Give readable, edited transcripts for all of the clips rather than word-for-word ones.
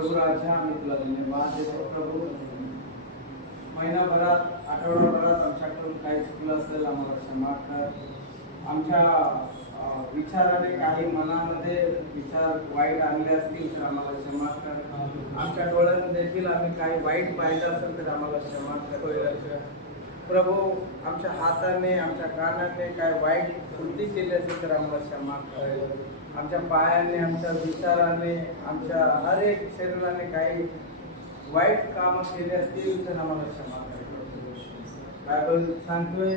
प्रभू राजा आम्ही तुला धन्यवाद देतो प्रभू. महिनाभरात आठवडाभरात आमच्याकडून काही चुकलं असेल आम्हाला क्षमा कर. आमच्या विचाराने काही मनामध्ये विचार वाईट आणले असतील तर आम्हाला क्षमा कर. आमच्या डोळ्याने देखील आम्ही काही वाईट पाहिलं असेल तर आम्हाला क्षमा कर प्रभू. आमच्या हाताने आमच्या कानाने काय वाईट कृती केली असेल तर आम्हाला क्षमा कर. आमच्या पायाने आमच्या विचाराने आमच्या हर एक शरीराने काही वाईट कामं केली असतील तर आम्हाला क्षमा कर. बायबल सांगतोय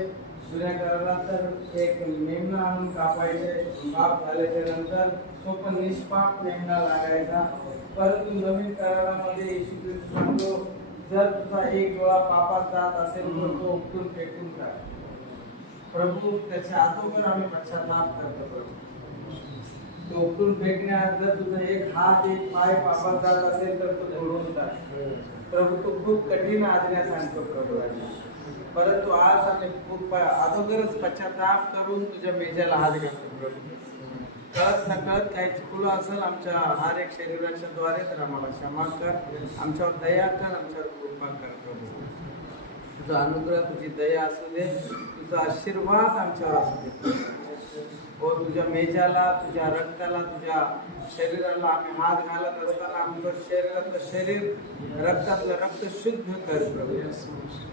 गुन्हेगाराला तर एक मेमना आणून कापायचे, पाप झाल्याच्या नंतर तो पण निष्पाप मेमना लागायचा. परंतु नवीन करारामध्ये येशू ख्रिस्त सांगतो जर तुझा एक डोळा पापात जात असेल तर तो उपटून फेकून टाक. प्रभू त्याच्या अगोदर आम्ही पश्चाताप करतो. तो उपटून फेकण्यात जर तुझा एक हात एक पाय पापात जात असेल तर तो तोडून टाक. प्रभू तू खूप कठीण आज्ञा सांगतो प्रभू. परंतु आज आम्ही खूप अगोदरच पश्चाताप करून तुझ्या मेजाला हात घालतो प्रभू. कळत नकळत काही चुकलं असेल आमच्या हर एक शरीराच्या द्वारे तर आम्हाला क्षमा कर. आमच्यावर दया कर, आमच्यावर कृपा कर प्रभू. तुझा अनुग्रह तुझी दया असू दे, तुझा आशीर्वाद आमच्यावर असू दे. व तुझ्या मेजाला तुझ्या रक्ताला तुझ्या शरीराला आम्ही हात घालत असताना आमचं शरीरातलं शरीर रक्तातलं रक्त शुद्ध कर प्रभू.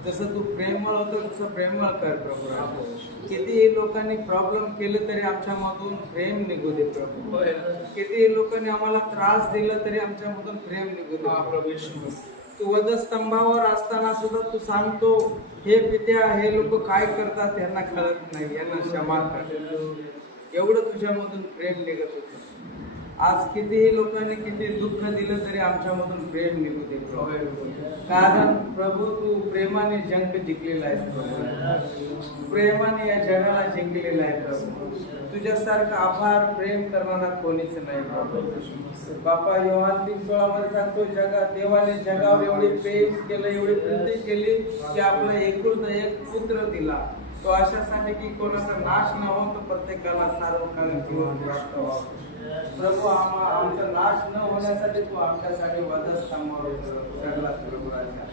जसं तू प्रेमळ होतं तसं प्रेमळ कर प्रभू. कितीही लोकांनी प्रॉब्लेम केले तरी आमच्यामधून प्रेम निघू दे प्रभू. कितीही लोकांनी आम्हाला त्रास दिला तरी आमच्यामधून प्रेम निघू दे प्रभू. तू वधस्तंभावर असताना सुद्धा तू सांगतो हे पित्या हे लोक काय करतात यांना कळत नाही, यांना क्षमा कर. एवढं तुझ्यामधून प्रेम निघत होतं. आज कितीही लोकांनी किती दुःख दिलं तरी आमच्यामधून प्रेम निघू दे प्रभू. कारण प्रभू तू प्रेमाने जंग जिंकलेला आहेस प्रभू. प्रेमाने या जगाला जिंकलेला आहे प्रभू. तुझ्यासारखं आभार प्रेम करणारा कोणीच नाही प्रभू. बापा योहान 3:16 मध्ये सांगतो देवाने जगावर एवढी प्रेम केलं, एवढी प्रीती केली की आपला एकुलता एक पुत्र दिला. तो अशासाठी की कोणाचा नाश न हो तर प्रत्येकाला सार्वकालिक जीवन प्राप्त व्हावं. प्रभू आमचा नाश न होण्यासाठी तू आमच्यासाठी वधस्तंभावर चढलास प्रभू राजा.